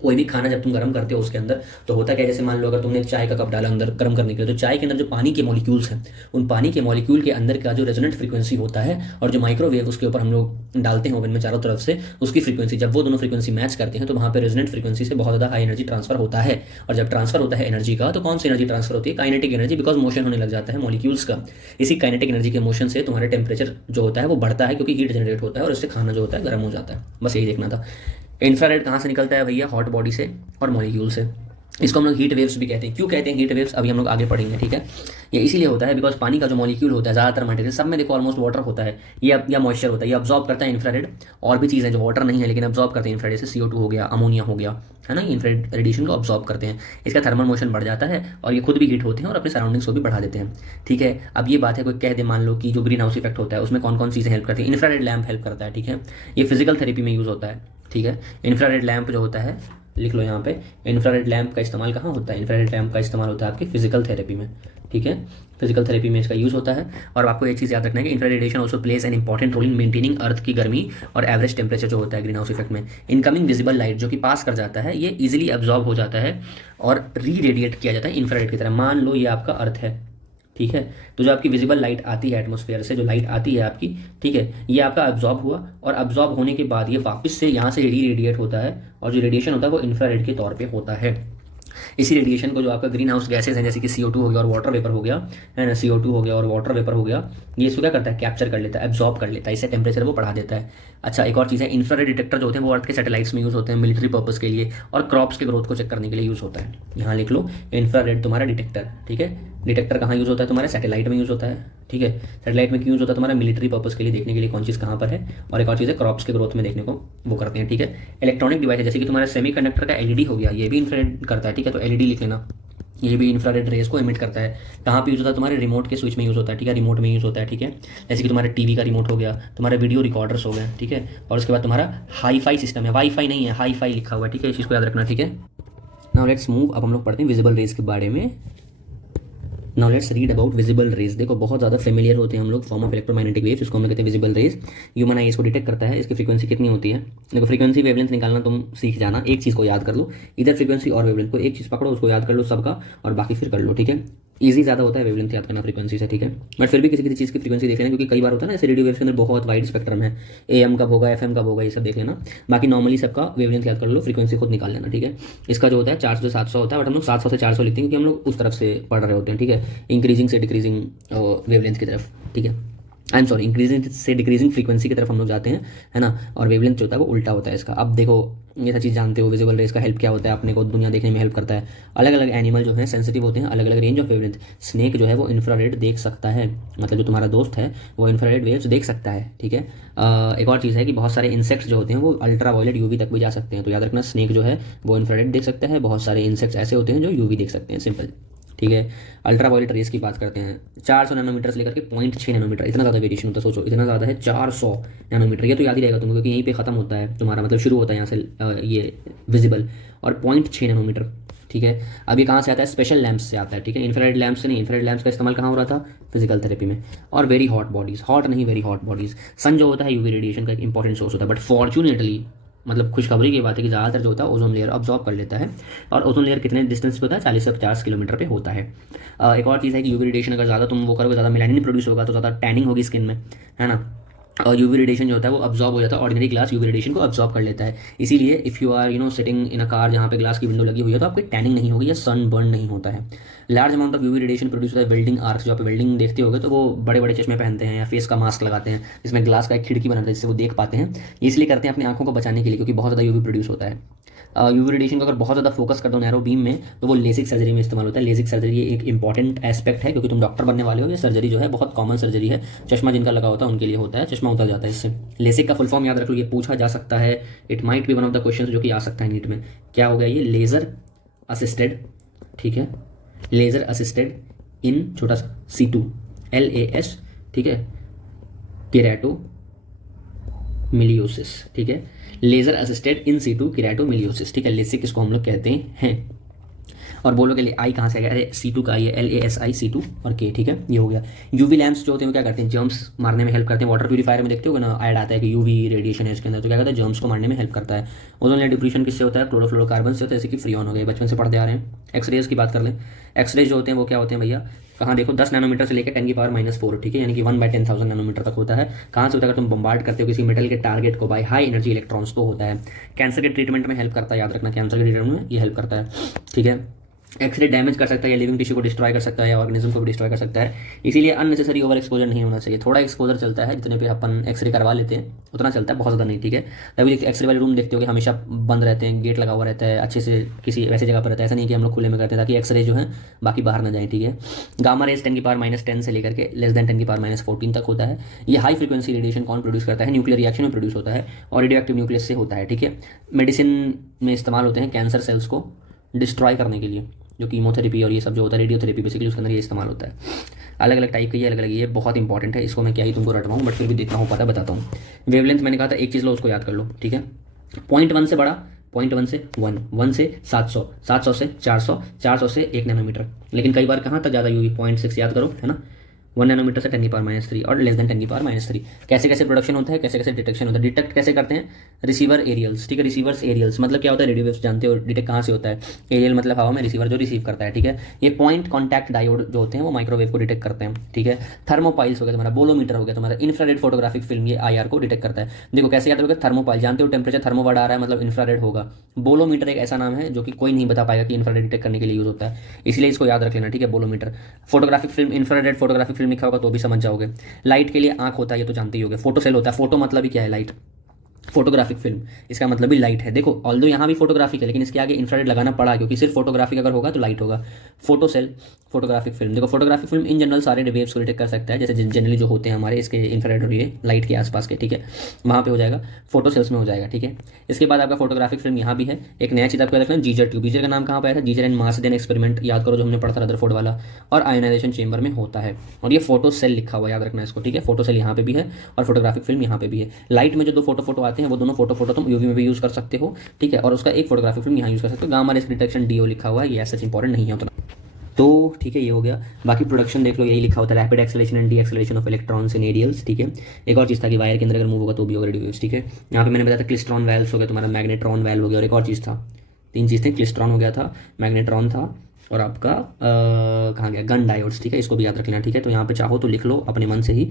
कोई भी खाना जब तुम गर्म करते हो उसके अंदर, तो होता क्या है, जैसे मान लो अगर तुमने चाय का कप डाला अंदर गर्म करने के लिए, तो चाय के अंदर जो पानी के मॉलिक्यूल्स हैं, उन पानी के मॉलिक्यूल के अंदर का जो रेजोनेंट फ्रीक्वेंसी होता है, और जो माइक्रोवेव उसके ऊपर हम लोग डालते हैं ओवन में चारों तरफ से, उसकी फ्रीक्वेंसी, जब वो दोनों फ्रीक्वेंसी मैच करते हैं तो वहाँ पे रेजोनेंट फ्रीक्वेंसी से बहुत ज़्यादा हाई एनर्जी ट्रांसफर होता है। और जब ट्रांसफर होता है एनर्जी का, तो कौन सी एनर्जी ट्रांसफर होती है, काइनेटिक एनर्जी, बिकॉज मोशन होने लग जाता है मॉलिक्यूल्स का। इसी काइनेटिक एनर्जी के मोशन से तुम्हारे टेम्परेचर जो होता है वो बढ़ता है, क्योंकि हीट जनरेट होता है और उससे खाना जो होता है गर्म हो जाता है, बस यही देखना था। इंफ्रारेड कहाँ से निकलता है भैया, हॉट बॉडी से और मॉलिक्यूल से, इसको हम लोग हीट वेव्स भी कहते हैं। क्यों कहते हैं हीट वेव्स, अभी हम लोग आगे पढ़ेंगे, ठीक है। ये इसीलिए होता है बिकॉज पानी का जो मॉलिक्यूल होता है, ज़्यादातर मटेरियल सब में देखो ऑलमोस्ट वाटर होता है, ये या मॉइस्चर होता है, ये अब्जॉर्ब करता है इंफ्रारेड। और भी चीज़ें जो वाटर नहीं है लेकिन अब्जॉर्ब करते हैं इंफ्रारेड, जैसे CO2 हो गया, अमोनिया हो गया, है ना, ये इंफ्रारेड रेडिएशन को अब्जॉर्ब करते हैं। इसका थर्मल मोशन बढ़ जाता है और ये खुद भी हीट होते हैं और अपने सराउंडिंग्स को भी बढ़ा देते हैं, ठीक है। अब ये बात है, कोई कह दे मान लो कि जो ग्रीन हाउस इफेक्ट होता है उसमें कौन कौन चीज़ें हेल्प करती हैं, इंफ्रारेड लैम्प हेल्प करता है, ठीक है। ये फिजिकल थेरेपी में यूज़ होता है, ठीक है। इंफ्रारेड लैम्प जो होता है, लिख लो यहाँ पे, इंफ्रारेड लैम्प का इस्तेमाल कहाँ होता है, इंफ्रारेड लैम्प का इस्तेमाल होता है आपकी फिजिकल थेरेपी में, ठीक है, फिजिकल थेरेपी में इसका यूज़ होता है। और आपको एक चीज़ याद रखना है कि infrared radiation also plays an important role in maintaining earth की गर्मी और एवरेज टेम्परेचर जो होता है ग्रीन हाउस इफेक्ट में। इनकमिंग विजिबल लाइट जो कि पास कर जाता है, ये इजीली अब्जॉर्ब हो जाता है और री रेडिएट किया जाता है इंफ्रारेड की तरह। मान लो ये आपका अर्थ है, ठीक है, तो जो आपकी विजिबल लाइट आती है एटमॉस्फेयर से, जो लाइट आती है आपकी, ठीक है, ये आपका अब्जॉर्ब हुआ और अब्जॉर्ब होने के बाद ये वापस से यहाँ से री रेडिएट होता है और जो रेडिएशन होता है वो इंफ्रारेड के तौर पे होता है। इसी रेडिएशन को जो आपका ग्रीन हाउस गैसेज हैं जैसे कि CO2 हो गया और वाटर वेपर हो गया, है ना, CO2 हो गया और वाटर वेपर हो गया, ये इसको क्या करता है, कैप्चर कर लेता है, एब्जॉर्ब कर लेता है, इससे टेम्परेचर वो बढ़ा देता है। अच्छा, एक और चीज़ है, इंफ्रारेड डिटेक्टर जो होते हैं वो अर्थ के सैटेलाइट्स में यूज़ होते हैं मिलिट्री पर्पस के लिए, और क्रॉप्स के ग्रोथ को चेक करने के लिए यूज़ होता है। यहाँ लिख लो, इंफ्रारेड तुम्हारा डिटेक्टर, ठीक है। डिटेक्टर कहाँ यूज़ होता है, तुम्हारे सैटेलाइट में यूज़ होता है, ठीक है। सैटेलाइट में क्यों यूज़ होता है, तुम्हारा मिलिट्री पर्पस के लिए देखने के लिए कौन चीज़ कहाँ पर है, और एक और चीज़ है क्रॉप्स के ग्रोथ में देखने को वो करते हैं, ठीक है। इलेक्ट्रॉनिक डिवाइस है जैसे कि तुम्हारा सेमीकंडक्टर का LED हो गया, ये भी इंफ्रारेड करता है, ठीक है। तो LED लिख लेना, ये भी इंफ्रारेड रेस को एमिट करता है। कहाँ पे यूज़ होता है, तुम्हारे रिमोट के स्विच में यूज़ होता है, ठीक है, रिमोट में यूज़ होता है, ठीक है। जैसे कि तुम्हारे टीवी का रिमोट हो गया, तुम्हारे वीडियो रिकॉर्डर्स हो गए, ठीक है। और उसके बाद तुम्हारा हाई-फाई सिस्टम है, वाईफाई नहीं है, हाई-फाई लिखा हुआ है, ठीक है, इस चीज़ को याद रखना, ठीक है। नाउ लेट्स मूव, अब हम लोग पढ़ते हैं विजिबल रेस के बारे में। Now let's read about visible raise. देखो बहुत ज़्यादा फेमिलियर होते हैं हम लोग, फॉर्म ऑफ इलेक्ट्रोमैग्नेटिक वेव्स, इसको हम लोग कहते हैं विजिबल रेज। ह्यूमन आई इसको डिटेक्ट करता है, इसकी फ्रीक्वेंसी कितनी होती है। देखो फ्रीक्वेंसी वेवलेंथ निकालना तुम सीख जाना, एक चीज़ को याद कर लो, इधर फ्रीक्वेंसी और वेवलेंथ को एक चीज़ पकड़ो, उसको याद कर लो सबका, और बाकी फिर कर लो, ठीक है। ईजी ज़्यादा होता है वेवलेंथ याद करना फ्रीक्वेंसी से, ठीक है। बट फिर भी किसी किसी चीज़ की फ्रीक्वेंसी देख लेना, क्योंकि कई बार होता है ना ऐसे रेडियो वेव्स के अंदर बहुत वाइड स्पेक्ट्रम है, AM कब होगा, FM कब होगा, ये सब देख लेना। बाकी नॉर्मली सबका वेवलेंथ याद कर लो, फ्रीक्वेंसी खुद निकाल लेना, ठीक है। इसका जो होता है 400 से 700 होता है, बट हम लोग 700 से 400 लिखते हैं क्योंकि हम लोग उस तरफ से पढ़ रहे होते हैं, ठीक है, इंक्रीजिंग से डिक्रीजिंग वेवलेंथ की तरफ, ठीक है। आई एम सॉरी, इंक्रीजिंग से डिक्रीजिंग फ्रीक्वेंसी की तरफ हम लोग जाते हैं, है ना। और वेवलेंथ जो होता है वो उल्टा होता है इसका। अब देखो ये सब चीज़ जानते हो, विजिबल रेस का हेल्प क्या होता है, अपने को दुनिया देखने में हेल्प करता है। अलग अलग एनिमल जो है सेंसिटिव होते हैं, अलग अलग रेंज ऑफ वेवलेंथ। स्नेक जो है वो इंफ्रारेड देख सकता है, मतलब जो तुम्हारा दोस्त है वो इंफ्रारेड वेव्स देख सकता है, ठीक है। एक और चीज़ है कि बहुत सारे इंसेक्ट्स जो होते हैं वो अल्ट्रा वायलेट UV तक भी जा सकते हैं, तो याद रखना स्नेक जो है वो इंफ्रारेड देख सकता है। बहुत सारे इंसेक्ट्स ऐसे होते हैं जो UV देख सकते हैं, सिंपल, ठीक है। अल्ट्रा वायलेट रेस की बात करते हैं, 400 नैनोमीटर से लेकर के 0.6 नैनोमीटर, इतना ज़्यादा वेरिएशन होता है, सोचो इतना ज़्यादा है, 400 नैनोमीटर। ये तो याद ही रहेगा तुमको क्योंकि यहीं पे ख़त्म होता है तुम्हारा, मतलब शुरू होता है यहाँ से ये विजिबल, और 0.6 नैनोमीटर, ठीक है। अब ये कहाँ से आता है, स्पेशल लैंप्स से आता है, ठीक है, इंफ्रारेड लैंप्स से नहीं। इंफ्रारेड लैंप्स का इस्तेमाल कहाँ हो रहा था, फिजिकल थेरेपी में। और वेरी हॉट बॉडीज़, हॉट नहीं वेरी हॉट बॉडीज़। सन जो होता है UV रेडिएशन का एक इंपॉर्टेंट सोर्स होता है, बट फॉर्चुनेटली मतलब खुशखबरी की बात है कि ज़्यादातर जो होता है ओजोन लेयर अब्जॉर्ब कर लेता है। और ओजोन लेयर कितने डिस्टेंस पे होता है, 40 से 50 किलोमीटर पे होता है। एक और चीज़ है कि UV रेडिएशन अगर ज़्यादा तुम वो करोगे, ज़्यादा मेलानिन प्रोड्यूस होगा तो ज़्यादा टैनिंग होगी स्किन में, है ना। और UV रेडिएशन जो होता है वो अब्जॉर्ब हो जाता है, ऑर्डिनरी ग्लास UV रेडिएशन को अब्जॉर्ब कर लेता है। इसीलिए if you are sitting in a car जहाँ पे ग्लास की विंडो लगी हुई है तो आपकी टैनिंग नहीं होगी या सन बर्न नहीं होता है। Large amount of UV radiation produce होता है वेल्डिंग आर्क्स, जो आप वेल्डिंग देखते होगे तो वो बड़े बड़े चश्मे पहनते हैं या फेस का मास्क लगाते हैं जिसमें ग्लास का एक खिड़की बनाते हैं जिससे वो देख पाते हैं। ये इसलिए करते हैं अपनी आंखों को बचाने के लिए, क्योंकि बहुत ज़्यादा UV प्रोड्यूस होता है। UV रेडिएशन को अगर बहुत ज़्यादा फोकस कर दो नैरो बीम में तो वो लेसिक सर्जरी में इस्तेमाल होता है। लेसिक सर्जरी ये एक इंपॉर्टेंट एस्पेक्ट है क्योंकि तुम डॉक्टर बनने वाले हो, ये सर्जरी जो है बहुत कॉमन सर्जरी है। चश्मा जिनका लगा होता है उनके लिए होता है, चश्मा उतर जाता है इससे। लेसिक का फुल फॉर्म याद रख लो, ये पूछा जा सकता है, it might be one of the question जो कि आ सकता है नीट में। क्या हो गया ये, लेज़र असिस्टेड, ठीक है, लेज़र असिस्टेड इन छोटा सा C2 LAS, ठीक है, केराटो मिलियोसिस, ठीक है, लेजर असिस्टेड इन C2 केराटोमिलियोसिस, ठीक है, लेसिक इसको हम लोग कहते हैं। और बोलोगे आई कहाँ से आ गया, अरे C2 का आई है, LASI C2 और K, ठीक है, ये हो गया। UV लैंप्स जो होते हैं वो क्या करते हैं, जर्म्स मारने में हेल्प करते हैं। वाटर प्यूरीफायर में देखते हो ना ऐड आता है कि UV रेडिएशन है इसके अंदर, तो क्या कहता है, जर्म्स को मारने में हेल्प करता है। ओजोन लेयर डिप्लीशन किससे होता है, क्लोरोफ्लोरोकार्बन से होता है, जैसे कि फ्रीऑन हो गए, बचपन से पढ़ते आ रहे हैं। एक्सरेज की बात कर लें, एक्सरेज जो होते हैं वो क्या होते हैं भैया, कहाँ देखो 10 नैनोमीटर से लेकर 10⁻⁴, ठीक है, यानी कि 1/10,000 नैनोमीटर तक होता है। कहाँ से होता है, अगर तुम बम्बार्ड करते हो किसी मेटल के टारगेट को बाय हाई एनर्जी इलेक्ट्रॉन्स तो होता है। कैंसर के ट्रीटमेंट में हेल्प करता है, याद रखना, कैंसर के ट्रीटमेंट में ये हेल्प करता है, ठीक है। एक्सरे डैमेज कर सकता है या लिविंग टिश्यू को डिस्ट्रॉय कर सकता है या ऑर्गेनिज्म को भी डिस्ट्रॉय कर सकता है। इसीलिए अननेसेसरी ओवर एक्सपोजर नहीं होना चाहिए। थोड़ा एक्सपोजर चलता है, जितने पे अपन एक्सरे करवा लेते हैं उतना चलता है, बहुत ज़्यादा नहीं, ठीक है। तभी एक्सरे वाले रूम देखते हो कि हमेशा बंद रहते हैं, गेट लगा हुआ रहता है, अच्छे से किसी वैसे जगह पर रहता है, ऐसा नहीं कि हम लोग खुले में करते हैं ताकि एक्सरे जो है बाकी बाहर ना जाए, ठीक है। गामा रेज 10⁻⁻10 से लेकर के लेस देन 10⁻⁻14 तक होता है। ये हाई फ्रीक्वेंसी रेडिएशन कौन प्रोड्यूस करता है, न्यूक्लियर रिएक्शन में प्रोड्यूस होता है और रेडियोएक्टिव न्यूक्लियस से होता है, ठीक है। मेडिसिन में इस्तेमाल होते हैं कैंसर सेल्स को डिस्ट्रॉय करने के लिए, जो कीमोथेरेपी और ये सब जो होता है रेडियोथेरेपी, बेसिकली उसके अंदर ये इस्तेमाल होता है। अलग अलग टाइप के ये अलग अलग, ये बहुत इंपॉर्टेंट है, इसको मैं क्या ही तुमको रटवाऊँ, बट फिर भी जितना हो पाता है बताता हूँ। वेवलेंथ मैंने कहा था, एक चीज़ लो उसको याद कर लो, ठीक है। 0.1 से बड़ा, 0.1 से 1, 1 से 700, 700 से 400, 400 से 1 नैनोमीटर। लेकिन कई बार कहाँ तक ज़्यादा UV 0.6 याद करो, है ना, 1 नैनोमीटर से 10⁻³ और लेस देन 10⁻³। कैसे कैसे प्रोडक्शन होता है, कैसे कैसे डिटेक्शन होता है, डिटेक्ट कैसे करते हैं, रिसीवर एरियल्स, ठीक है। रिसीवर्स एरियल्स मतलब क्या होता है, रेडियो वेव्स जानते हो, डिटेक्ट कहाँ से होता है, एरियल मतलब हवा में, रिसीवर जो रिसीव करता है, ठीक है। ये पॉइंट कॉन्टैक्ट डायोड जो होते हैं वो माइक्रोवेव को डिटेक्ट करते हैं, ठीक है। थर्मोपाइल्स हो गया तुम्हारा, बोलोमीटर हो गया तुम्हारा, इंफ्रारेड फोटोग्राफिक फिल्म, ये IR को डिटेक्ट करता है। देखो कैसे याद होगा, थर्मोपाइल जानते हो, टेम्परेचर थर्मो वर्ड आ रहा है मतलब इंफ्रारेड होगा। बोलोमीटर एक ऐसा नाम है जो कि कोई नहीं बता पाएगा कि इंफ्रारेड डिटेक्ट करने के लिए यूज होता है, इसलिए इसको याद रख लेना, ठीक है, bolometer. Photographic film, infrared photographic film लिखा होगा तो भी समझ जाओगे। लाइट के लिए आंख होता है, ये तो जानते ही होगे। फोटो सेल होता है, फोटो मतलब ही क्या है, लाइट। फोटोग्राफिक फिल्म इसका मतलब भी लाइट है। देखो ऑल्दो यहाँ भी फोटोग्राफिक है लेकिन इसके आगे इंफ्रारेड लगाना पड़ा क्योंकि सिर्फ फोटोग्राफिक अगर होगा तो लाइट होगा। Photo cell, photographic film. देखो फोटोग्राफिक फिल्म इन जनरल सारे वेव्स को डिटेक्ट कर सकता है, जैसे जनरली जो होते हैं हमारे इसके इंफ्रारेड और ये लाइट के आसपास के, ठीक है, वहाँ पे हो जाएगा, फोटो सेल्स में हो जाएगा, ठीक है। इसके बाद आपका फोटोग्राफिक फिल्म यहाँ भी है। एक नया चीज़ आपको याद रखना, जीजर ट्यूब। जीजर का नाम कहाँ पर आया था, जीजर एंड मार्सदेन एक्सपेरिमेंट, याद करो जो हमने पढ़ा था रदरफोर्ड वाला। और आयोनाइजेशन चेंबर में होता है। और ये फोटो सेल लिखा हुआ, याद रखना इसको, ठीक है। फोटो सेल यहाँ पे भी है और फोटोग्राफिक फिल्म यहाँ पे भी है। लाइट में जो दो फोटो आते हैं वो दोनों फोटो तुम यूवी में भी यूज़ कर सकते हो, ठीक है। और उसका एक फोटोग्राफिक फिल्म यहाँ यूज़ कर सकते हो। गामा रेस डिटेक्शन DO लिखा हुआ है, ये ऐसा इंपॉर्टेंट नहीं है उतना, तो ठीक है, ये हो गया। बाकी प्रोडक्शन देख लो, यही लिखा होता है, rapid acceleration and deceleration of electrons in aerials, ठीक है। एक और चीज़ था कि वायर के अंदर अगर मूव होगा तो भी होगा रेडियो वेव्स, ठीक है। यहाँ पे मैंने बताया था क्लिस्ट्रॉन वैल्व्स हो गया तुम्हारा, मैग्नेट्रॉन वैल्व हो गया, और एक और चीज़ था, 3 चीज़ थे, क्लिस्ट्रॉन हो गया था, मैग्नेट्रॉन था, और आपका कहाँ गया, गन डायोड्स, ठीक है। इसको भी याद रख लेना, ठीक है। तो यहाँ पे चाहो तो लिख लो अपने मन से ही,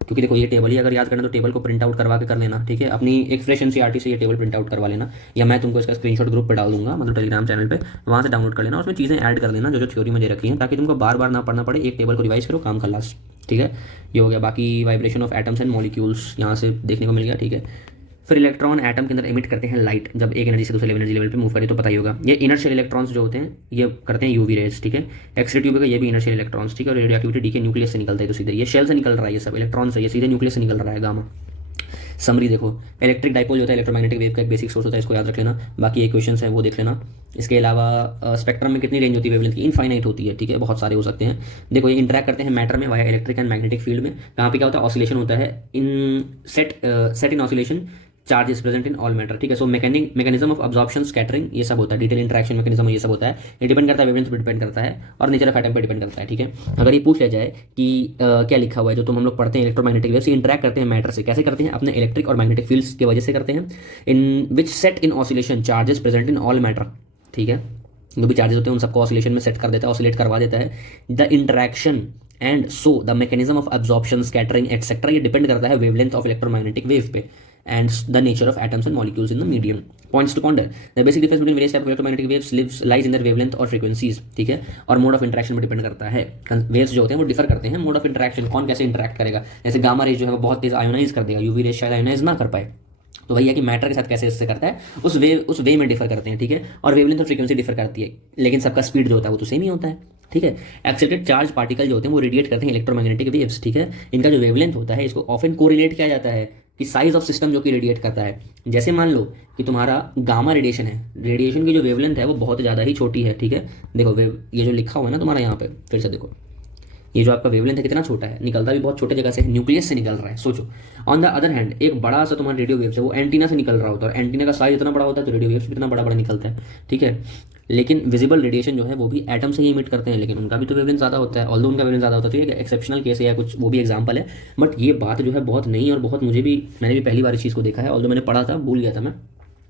क्योंकि देखो ये टेबल ही अगर याद करना तो टेबल को प्रिंट आउट करवा के कर लेना, ठीक है। अपनी एक फ्रेश NCERT से ये टेबल प्रिंट आउट करवा लेना, या मैं तुमको इसका स्क्रीनशॉट ग्रुप पे डाल दूंगा, मतलब टेलीग्राम चैनल पे, वहाँ से डाउनलोड कर लेना, उसमें चीज़ें ऐड कर लेना जो जो थ्योरी में दे रखी हैं, ताकि तुमको बार बार ना पढ़ना पड़े, एक टेबल को रिवाइज करो, काम खलास, ठीक है। ये हो गया। बाकी vibration of atoms and molecules यहाँ से देखने को मिल गया, ठीक है। फिर इलेक्ट्रॉन एटम के अंदर एमिट करते हैं लाइट, जब एक एनर्जी से दूसरे एनर्जी लेवल पे मूव करे तो पता ही होगा। ये इनर्शियल इलेक्ट्रॉन्स जो होते हैं ये करते हैं यूवी रेज, ठीक है। एक्सरे ट्यूब का ये भी इनर्शियल इलेक्ट्रॉन्स, ठीक है। और रेडियो एक्टिविटी डी के न्यूक्लियस से निकलता है, तो सीधे ये शेल से निकल रहा है, ये सब इलेक्ट्रॉन से, ये सीधे न्यूक्लियस से निकल रहा है, गामा। समरी देखो, इलेक्ट्रिक डाइपोल जो होता है इलेक्ट्रोमैग्नेटिक वेव का एक बेसिक सोर्स होता है, इसको याद रख लेना। बाकी इक्वेशंस है वो देख लेना। इसके अलावा स्पेक्ट्रम में कितनी रेंज होती है वेवलेंथ की, इनफाइनाइट होती है, ठीक है, बहुत सारे हो सकते हैं। देखो ये इंटरैक्ट करते हैं मैटर में via electric and magnetic field में। कहाँ पे क्या होता है, ऑसिलेशन होता है, इन set in oscillation charge is present in all matter, ठीक है। सो मैकेनिज्म ऑफ अब्जॉर्प्शन, स्कैटरिंग, ये सब होता है, डिटेल इंटरेक्शन मैकेनिज्म ये सब होता है। ये डिपेंड करता है वेवलेंथ पे डिपेंड करता है और नेचर ऑफ एटम पे डिपेंड करता है, ठीक है। अगर ये पूछ लिया जाए कि क्या लिखा हुआ है जो तुम हम लोग पढ़ते हैं, इलेक्ट्रोमैग्नेटिक वेव्स इंटरैक्ट करते हैं मैटर से, कैसे करते हैं, अपने इलेक्ट्रिक और मैग्नेटिक फील्ड्स की वजह से करते हैं। In which set in oscillation charges present in all matter, ठीक है। जो भी चार्जेस होते हैं उन सबको ऑसिलेशन में सेट कर देता है, ऑसिलेट करवा देता है। The interaction and so the mechanism of absorption, scattering etcetera, ये डिपेंड करता है वेवलेंथ ऑफ इलेक्ट्रोमैग्नेटिक वेव पे and the nature of atoms and molecules in the medium. Points to ponder: the basic difference between various types of electromagnetic waves lies in their wavelength और frequencies, ठीक है। और मोड ऑफ इंटरेक्शन पर डिपेंड करता है। वेव्स जो होते हैं वो डिफर करते हैं, मोड ऑफ इंटरेक्शन, कौन कैसे इंटरेक्ट करेगा। जैसे गामा रेज जो है वो बहुत तेज आयोनाइज कर देगा, यूवी रेज शायद आयोनाइज ना कर पाए, तो भैया कि मैटर के साथ कैसे इससे करता है, उस वे में डिफर करते हैं, ठीक है। और वेवलेंथ और फ्रीक्वेंसी डिफर करती है, लेकिन सबका स्पीड जो होता है वो तो सेम ही होता है, ठीक है। एक्साइटेड चार्ज पार्टिकल जो होते हैं वो रेडिएट करते हैं इलेक्ट्रोमैग्नेटिक वेव्स, ठीक है। इनका जो वेवलेंथ होता है इसको ऑफन कोरिलेट किया जाता है कि साइज ऑफ सिस्टम जो कि रेडिएट करता है। जैसे मान लो कि तुम्हारा गामा रेडिएशन है, रेडिएशन की जो वेवलेंथ है वो बहुत ज़्यादा ही छोटी है, ठीक है। देखो ये जो लिखा हुआ है ना तुम्हारा यहाँ पे, फिर से देखो, ये जो आपका वेवलेंथ है कितना छोटा है, निकलता भी बहुत छोटे जगह से, न्यूक्लियस से निकल रहा है, सोचो। ऑन द अदर हैंड एक बड़ा सा तुम्हारा रेडियो वेव्स है वो एंटीना से निकल रहा होता है, और एंटीना का साइज इतना बड़ा होता है तो रेडियो वेव्स भी इतना बड़ा बड़ा निकलता है, ठीक है। लेकिन विजिबल रेडिएशन जो है वो भी एटम से ही इमिट करते हैं, लेकिन उनका भी तो वेवलेंथ ज़्यादा होता है, ऑल्दो उनका वेवलेंथ ज़्यादा होता है, तो ये एक्सेप्शनल केस है या कुछ, वो भी एग्जाम्पल है। बट ये बात जो है बहुत नई और बहुत मैंने भी पहली बार इस चीज़ को देखा है, ऑल्दो मैंने पढ़ा था, भूल गया था मैं,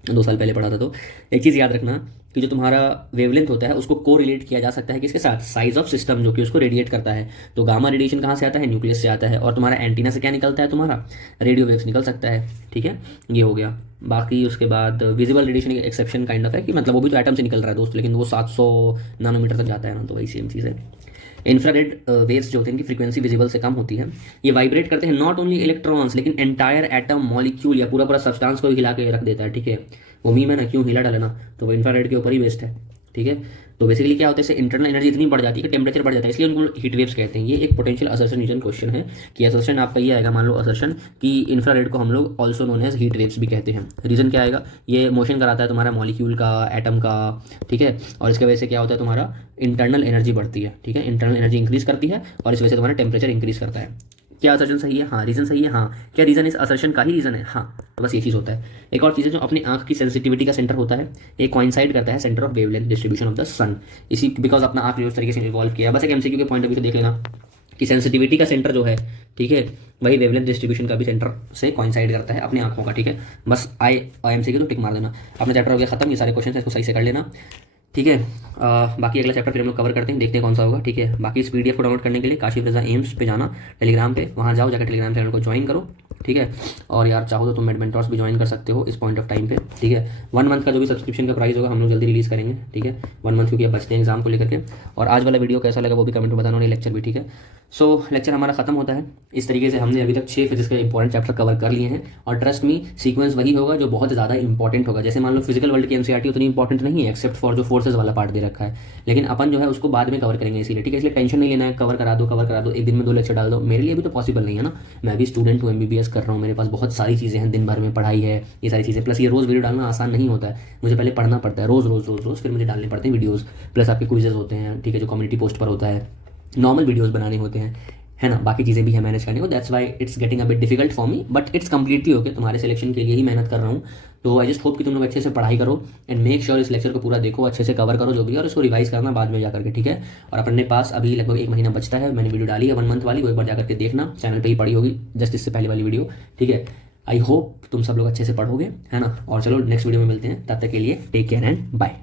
2 साल पहले पढ़ा था। तो एक चीज़ याद रखना कि जो तुम्हारा वेवलेंथ होता है उसको को रिलेट किया जा सकता है किसके साथ, साइज ऑफ सिस्टम जो कि उसको रेडिएट करता है। तो गामा रेडिएशन कहाँ से आता है, न्यूक्लियस से आता है, और तुम्हारा एंटीना से क्या निकलता है, तुम्हारा रेडियो वेव्स निकल सकता है, ठीक है। ये हो गया। बाकी उसके बाद विजिबल रेडिएशन एक एक्सेप्शन काइंड ऑफ है कि मतलब वो भी तो एटम से निकल रहा है दोस्त, लेकिन वो 700 नैनोमीटर तक जाता है ना, तो वही सेम चीज़ है। इंफ्रारेड वेव्स जो होते हैं इनकी फ्रीक्वेंसी विजिबल से कम होती है। ये वाइब्रेट करते हैं नॉट ओनली इलेक्ट्रॉन्स लेकिन एंटायर एटम, मॉलिक्यूल या पूरा सब्सटेंस को हिला के रख देता है, ठीक है। वो मीम है ना, क्यों हिला डालना, तो वो इंफ्रारेड के ऊपर ही बेस्ड है, ठीक है। तो बेसिकली क्या होता है, इससे इंटरनल एनर्जी इतनी बढ़ जाती है कि टेम्परेचर बढ़ जाता है, इसलिए उनको हीट वेव्स कहते हैं। ये एक पोटेंशियल असर्शन रीजन क्वेश्चन है कि असर्शन आपका ये आएगा, मान लो असर्शन कि इंफ्रारेड को हम लोग also known as heat waves भी कहते हैं। रीजन क्या आएगा, ये मोशन कराता है तुम्हारा मॉलिक्यूल का, एटम का, ठीक है। और इसकी वजह से क्या होता है, तुम्हारा इंटरनल एनर्जी बढ़ती है, ठीक है। इंटरनल एनर्जी इंक्रीज करती है और इस वजह से तुम्हारा टेम्परेचर इंक्रीज करता है। क्या असर्शन सही है, हाँ। रीजन सही है, हाँ। क्या रीजन इस असर्शन का ही रीजन है, हाँ। तो बस ये चीज़ होता है। एक और चीज़ है जो अपनी आंख की सेंसिटिविटी का सेंटर होता है, एक कोइंसाइड करता है centre of wavelength distribution of the sun, इसी बिकॉज अपना आंख जो इस तरीके से इवॉल्व किया है। बस एक MCQ के पॉइंट ऑफ व्यू से देख लेना कि सेंसिटिविटी का सेंटर जो है, ठीक है, वही वेवलेंथ डिस्ट्रीब्यूशन का भी सेंटर से कोइंसाइड करता है अपनी आंखों का, ठीक है। बस IMC की तो टिक मार देना। अपना चैप्टर हो गया खत्म, ये सारे क्वेश्चन है इसको सही से कर लेना, ठीक है। बाकी अगला चैप्टर फिर हम लोग कवर करते हैं, देखते हैं कौन सा होगा, ठीक है। बाकी इस PDF को डाउनलोड करने के लिए काशिफ रज़ा एम्स पे जाना, टेलीग्राम पे, वहाँ जाओ, जाकर टेलीग्राम चैनल को ज्वाइन करो, ठीक है। और यार चाहो तो तुम मेड मेंटर्स भी ज्वाइन कर सकते हो इस पॉइंट ऑफ टाइम पे, ठीक है। 1 मंथ का जो भी सब्सक्रिप्शन का प्राइस होगा हम लोग जल्दी रिलीज़ करेंगे, ठीक है। 1 मंथ क्योंकि अब बचते हैं एग्जाम को लेकर के। और आज वाला वीडियो कैसा लगा वो भी कमेंट में बताना, और लेक्चर भी, ठीक है। सो लेक्चर हमारा खत्म होता है। इस तरीके से हमने अभी तक 6 फिजिक्स के इंपॉर्टेंट चैप्टर कवर कर लिए हैं, और ट्रस्ट मी सीक्वेंस वही होगा जो बहुत ज़्यादा इंपॉर्टेंट होगा। जैसे मान लो फिजिकल वर्ल्ड की NCERT उतनी इंपॉर्टेंट नहीं है एक्सेप्ट फॉर जो फोर्सेज वाला पार्ट दे रखा है, लेकिन अपन जो है उसको बाद में कवर करेंगे इसीलिए, ठीक है। इसलिए टेंशन नहीं लेना है, कवर करा दो, एक दिन में 2 लेक्चर डाल दो, मेरे लिए भी तो पॉसिबल नहीं है ना। मैं भी स्टूडेंट हूँ, MBBS कर रहा हूँ, मेरे पास बहुत सारी चीज़ें हैं, दिन भर में पढ़ाई है, ये सारी चीज़ें, प्लस ये रोज़ वीडियो डालना आसान नहीं होता है। मुझे पहले पढ़ना पड़ता है रोज़ रोज़ रोज़ रोज़, फिर मुझे डालने पड़ते हैं वीडियोज़, प्लस आपके क्विजेज होते हैं, ठीक है, जो कम्युनिटी पोस्ट पर होता है, नॉर्मल वीडियोज़ बनाने होते हैं, है ना, बाकी चीज़ें भी है मैनेज करने को। That's why it's getting a bit difficult for me, but it's completely okay, तुम्हारे सिलेक्शन के लिए ही मेहनत कर रहा हूँ। तो आई जस्ट होप कि तुम लोग अच्छे से पढ़ाई करो एंड मेक श्योर इस लेक्चर को पूरा देखो, अच्छे से कवर करो जो भी है, और इसको रिवाइज करना बाद में जाकर के, ठीक है। और अपने पास अभी लगभग 1 महीना बचता है, मैंने वीडियो डाली है 1 मंथ वाली, वो एक बार जाकर के देखना, चैनल पर ही पड़ी होगी जस्ट इससे पहले वाली वीडियो, ठीक है। आई होप तुम सब लोग अच्छे से पढ़ोगे, है ना। और चलो नेक्स्ट वीडियो में मिलते हैं, तब तक के लिए टेक केयर एंड बाय।